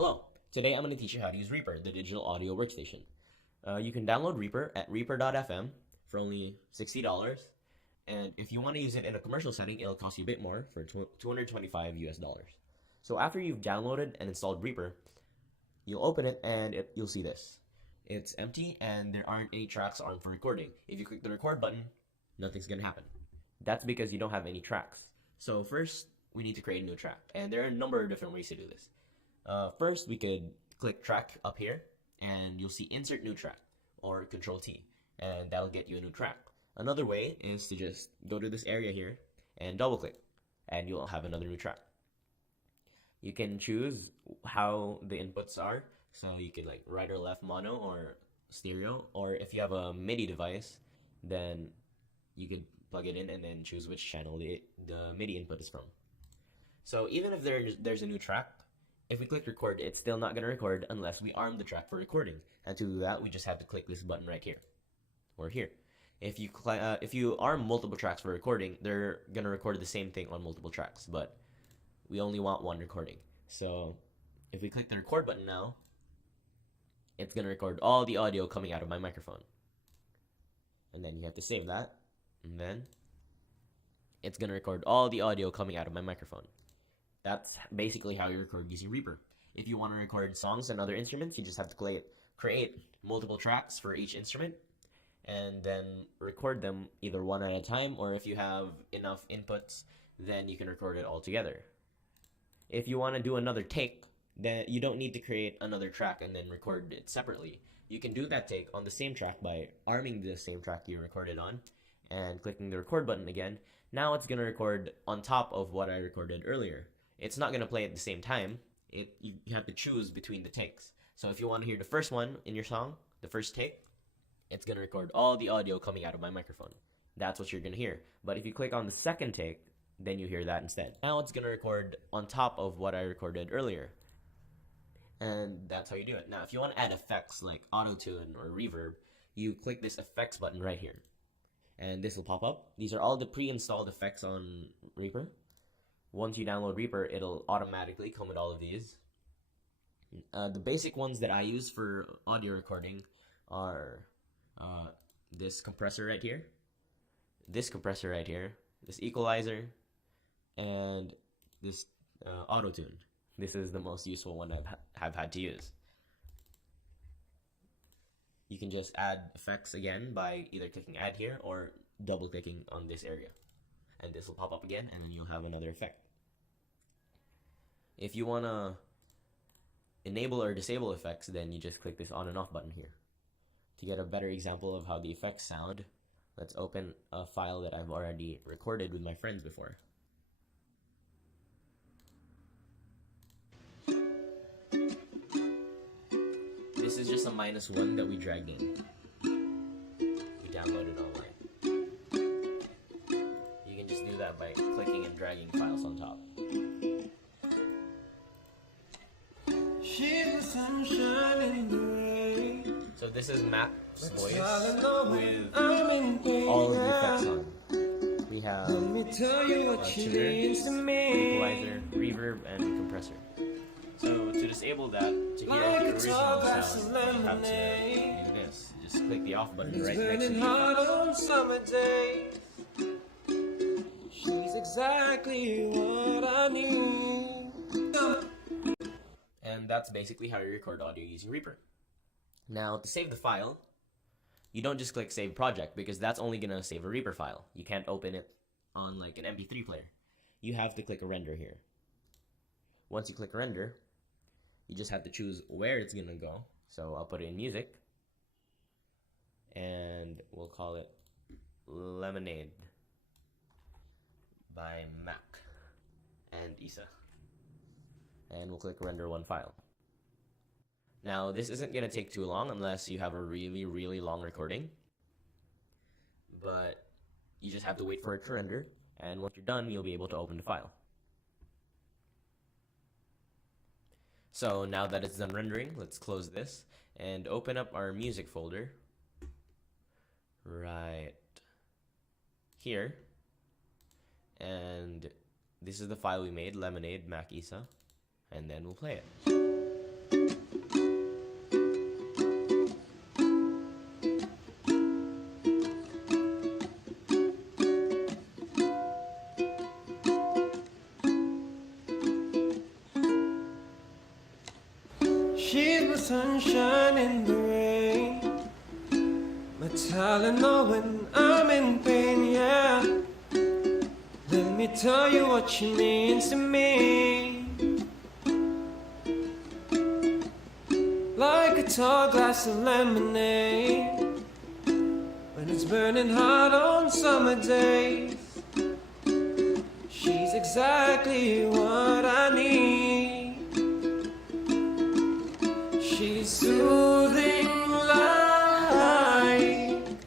Hello, today I'm going to teach you how to use Reaper, the digital audio workstation. You can download Reaper at reaper.fm for only $60, and if you want to use it in a commercial setting, it'll cost you a bit more for $225 US. So after you've downloaded and installed Reaper, you'll open it and you'll see this. It's empty and there aren't any tracks on for recording. If you click the record button, nothing's going to happen. That's because you don't have any tracks. So first, we need to create a new track, and there are a number of different ways to do this. First, we could click track up here, and you'll see insert new track, or Control T, and that'll get you a new track. Another way is to just go to this area here and double click, and you'll have another new track. You can choose how the inputs are, so you can like right or left mono or stereo, or if you have a MIDI device, then you could plug it in and then choose which channel the MIDI input is from. So even if there's a new track, if we click record, it's still not going to record unless we arm the track for recording. And to do that, we just have to click this button right here, or here. If you arm multiple tracks for recording, they're going to record the same thing on multiple tracks, but we only want one recording. So if we click the record button now, it's going to record all the audio coming out of my microphone. And then you have to save that, and then it's going to record all the audio coming out of my microphone. That's basically how you record using Reaper. If you want to record songs and other instruments, you just have to create multiple tracks for each instrument and then record them either one at a time, or if you have enough inputs, then you can record it all together. If you want to do another take, then you don't need to create another track and then record it separately. You can do that take on the same track by arming the same track you recorded on and clicking the record button again. Now it's going to record on top of what I recorded earlier. It's not going to play at the same time. You have to choose between the takes. So if you want to hear the first one in your song, the first take, it's going to record all the audio coming out of my microphone. That's what you're going to hear. But if you click on the second take, then you hear that instead. Now it's going to record on top of what I recorded earlier. And that's how you do it. Now if you want to add effects like auto-tune or reverb, you click this effects button right here. And this will pop up. These are all the pre-installed effects on Reaper. Once you download Reaper, it'll automatically come with all of these. The basic ones that I use for audio recording are this compressor right here, this compressor right here, this equalizer, and this auto-tune. This is the most useful one I've had to use. You can just add effects again by either clicking add here or double clicking on this area. And this will pop up again, and then you'll have another effect. If you want to enable or disable effects, then you just click this on and off button here. To get a better example of how the effects sound, let's open a file that I've already recorded with my friends before. This is just a -1 that we dragged in. We downloaded online. Just do that by clicking and dragging files on top. So this is Mac's voice with all of the effects on. We have tuner, equalizer, reverb, and compressor. So to disable that, to hear the original sound, you have to do this. Just click the off button right next to the effects. She's exactly what I need. And that's basically how you record audio using Reaper. Now, to save the file, you don't just click Save Project, because that's only going to save a Reaper file. You can't open it on like an MP3 player. You have to click a render here. Once you click render, you just have to choose where it's going to go. So I'll put it in music, and we'll call it Lemonade by Mac and Isa. And we'll click render one file. Now this isn't going to take too long unless you have a really long recording, but you just have to wait for it to render, and once you're done, you'll be able to open the file. So now that it's done rendering, let's close this and open up our music folder right here. And this is the file we made, Lemonade, Mac Isa, and then we'll play it. She's my sunshine in the rain, my Tylenol when I'm in pain, yeah. Let me tell you what she means to me. Like a tall glass of lemonade when it's burning hot on summer days. She's exactly what I need. She's soothing like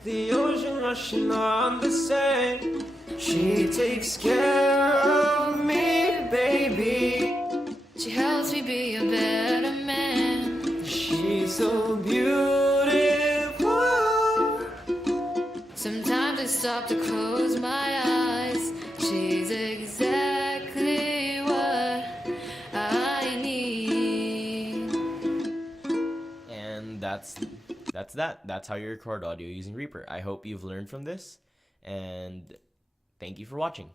the ocean rushing on the sand. She takes care of me, baby. She helps me be a better man. She's so beautiful. Sometimes I stop to close my eyes. She's exactly what I need. And that's that. That's how you record audio using Reaper. I hope you've learned from this, and thank you for watching.